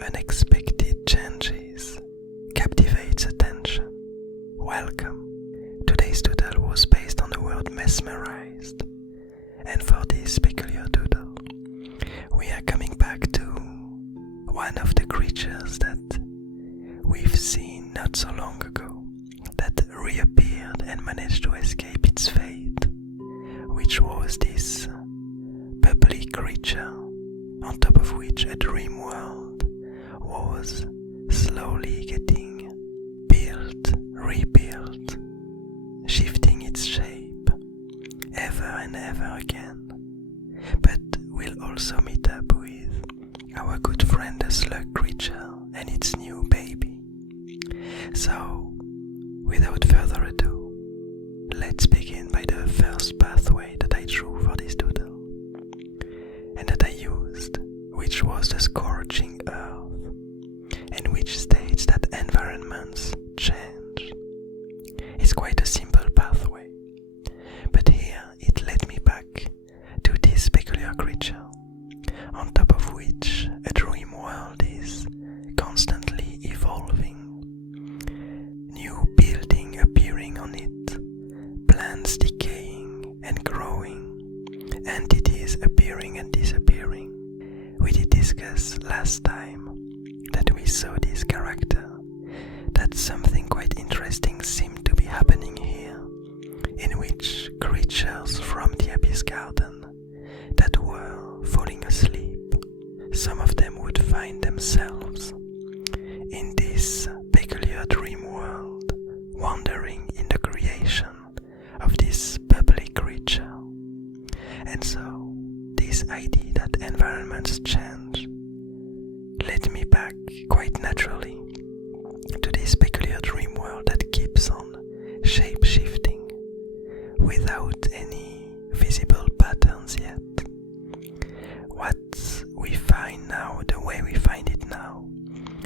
unexpected changes captivates attention. Welcome. Today's doodle was based on the word mesmerized. And for this peculiar doodle, we are coming back to one of the creatures that we've seen not so long ago, that reappeared and managed to escape its fate, which was this bubbly creature on top of which a dream world was slowly getting built, rebuilt, shifting its shape ever and ever again. But we'll also meet up with our good friend the slug creature and its new baby. So, without further ado, let's begin by the first pathway that I drew for this doodle, and that I used, which was the scorching earth, and which states that environments change. It's quite a simple pathway, but here it led me back to this peculiar creature, on top of which a dream world is constantly evolving. New building appearing on it, plants decaying and growing, entities appearing and disappearing. We did discuss last time that we saw this character, that something quite interesting seemed to be happening here, in which creatures from the Abyss Garden that were falling asleep, some of them would find themselves in this peculiar dream world, wandering in the creation of this bubbly creature. And so, this idea that environments change led me back quite naturally to this peculiar dream world that keeps on shape-shifting without any visible patterns yet. What we find now, the way we find it now,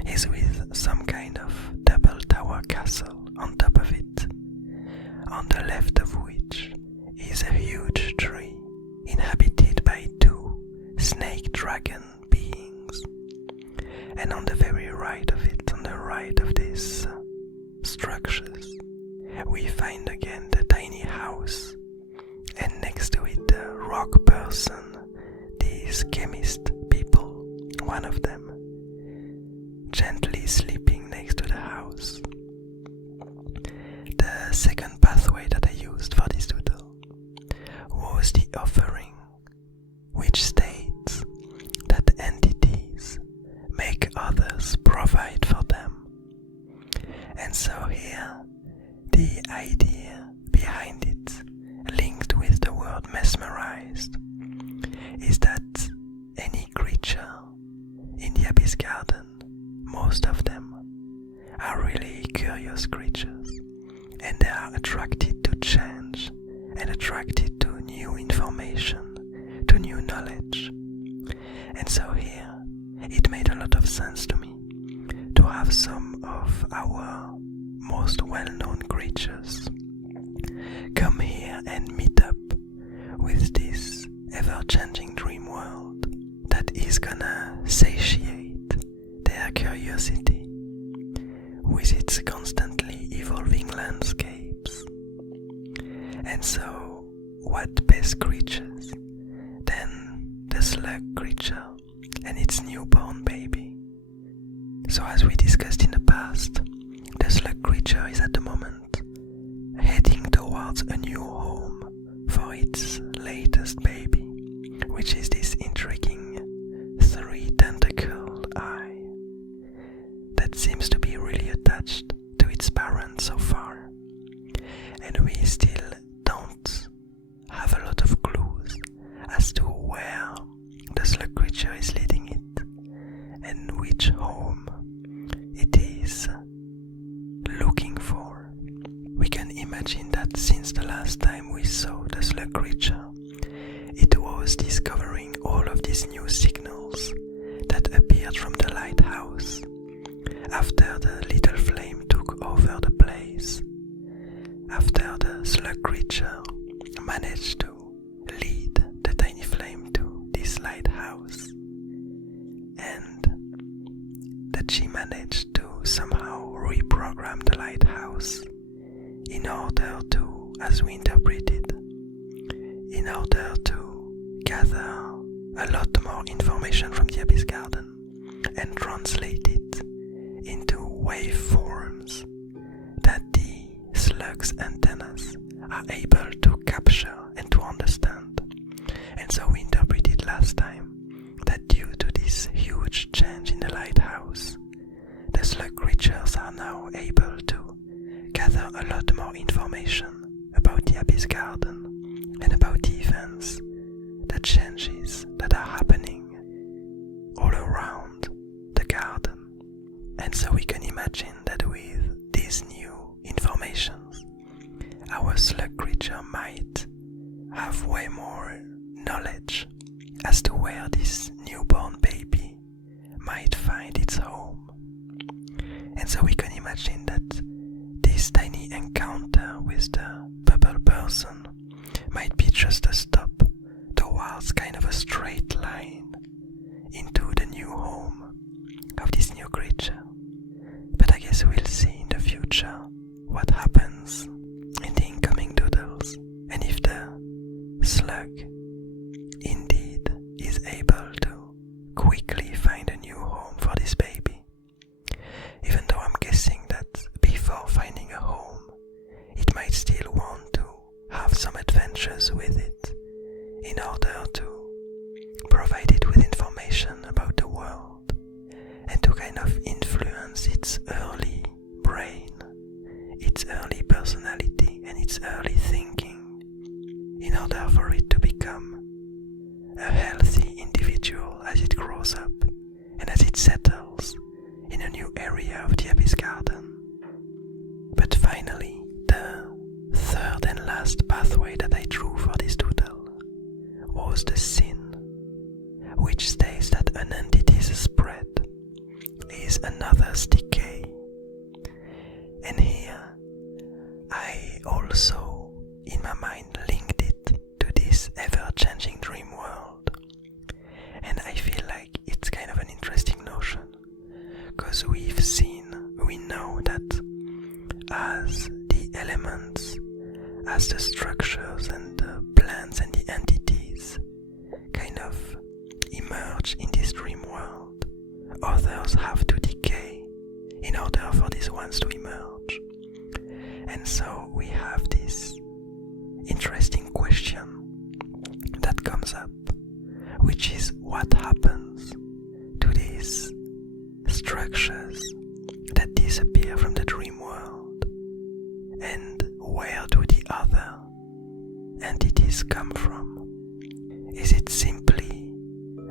is with some kind of double tower castle on top of it, on the left of which is a huge tree inhabited by two snake dragon beings, and on the very right of it, on the right of these structures, we find again the tiny house, and next to it the rock person, these chemist people, one of them gently sleeping next to the house. The second pathway that I used for this doodle was the offering, which states that entities make others provide for them. And so here, the idea behind it, linked with the word mesmerized, is that any creature in the Abyss Garden, most of them, are really curious creatures, and they are attracted to change and attracted to new information, to new knowledge. And so here, it made a lot of sense to me to have some of our most well-known creatures come here and meet up with this ever-changing dream world that is gonna satiate their curiosity with its constantly evolving landscapes. And so, what best creatures than the slug creature and its newborn baby? So as we discussed in the past, the slug creature is at the moment heading towards a new home for its latest baby, which is this intriguing three-tentacled eye that seems to be really attached to its parent so far. And we still don't have a lot of clues as to where the slug creature is leading it and which home it is looking for. We can imagine that since the last time we saw the slug creature, it was discovering all of these new signals that appeared from the lighthouse after the little flame took over the place, after the slug creature managed to lead the tiny flame to this lighthouse. And which he managed to somehow reprogram the lighthouse in order to, as we interpreted, in order to gather a lot more information from the Abyss Garden and translate it into waveforms that the slug's antennas are able to capture and to understand. And so we interpreted last time that due to this huge change in the lighthouse, the slug creatures are now able to gather a lot more information about the Abyss Garden and about the events, the changes that are happening all around the garden. And so we can imagine that with these new informations, our slug creature might have way more knowledge as to where this newborn baby might find its home. And so we can imagine that this tiny encounter with the bubble person might be just a stop towards kind of a straight line into the new home of this new creature. But I guess we'll see in the future what happens in the incoming doodles, and if the slug indeed is able to quickly find a new home for this baby. Even though I'm guessing that before finding a home, it might still want to have some adventures with it in order to provide it with information about the world and to kind of influence its early brain, its early personality and its early thinking in order for it to become a healthy individual as it grows up and as it settles in a new area of the Abyss Garden. But finally, the third and last pathway that I drew for this doodle was the sin, which states that an entity's spread is another's decay. And here I also in my mind linked it to this ever-changing dream world, and I feel like it's kind of an interesting notion because we know that as the elements, as the structures and the plants and the entities kind of emerge in this dream world, others have to decay in order for these ones to emerge. And so we have this interesting question that comes up, which is what happens to these structures that disappear from the dream world, and where do the other entities come from? Is it simply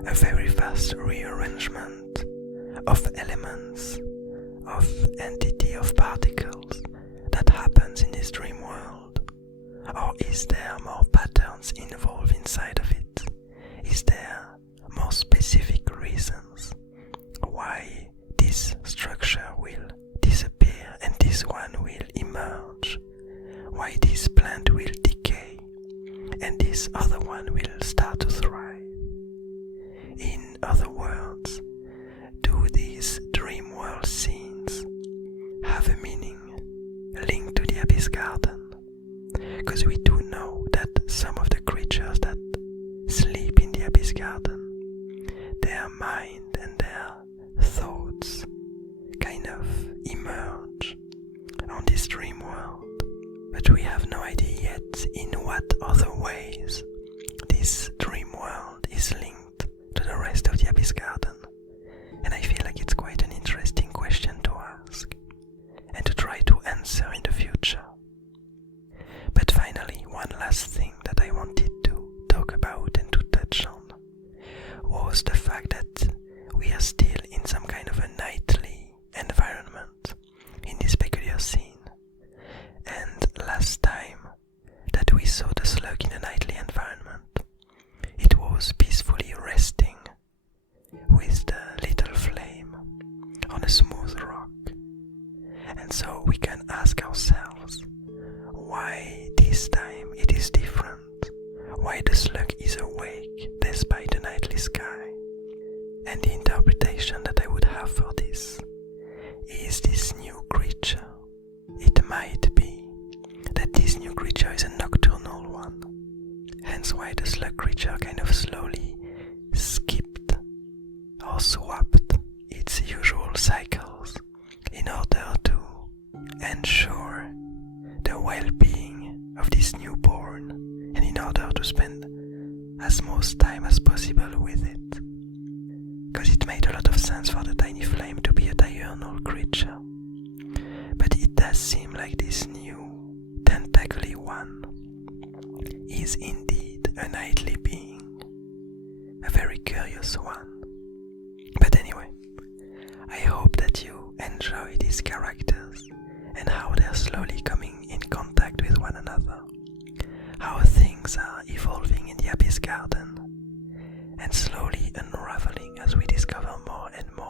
a very fast rearrangement of elements, of entity, of particles that happens in this dream world? Or is there more patterns involved inside of it? Is there more specific reasons why this structure will disappear and this one will emerge? Why this plant will decay and this other one will start to thrive? In other words, do these dream world scenes have a meaning linked to the Abyss Garden? Because we do know that some of the creatures that sleep in the Abyss Garden, their mind and their thoughts kind of emerge on this dream world, but we have no idea yet in what other ways this dream world is linked to the rest of the Abyss Garden. And I feel like it's quite an interesting question to ask and to try to answer in the future. But finally, one last thing that I wanted to talk about and to touch on was the fact that we are still in some kind of a nightly environment in this peculiar scene. And last time that we saw the slug in a nightly environment, it was peacefully resting with swapped its usual cycles in order to ensure the well-being of this newborn and in order to spend as most time as possible with it. Because it made a lot of sense for the tiny flame to be a diurnal creature. But it does seem like this new tentacly one is indeed a nightly being, a very curious one. But anyway, I hope that you enjoy these characters and how they're slowly coming in contact with one another, how things are evolving in the Abyss Garden and slowly unraveling as we discover more and more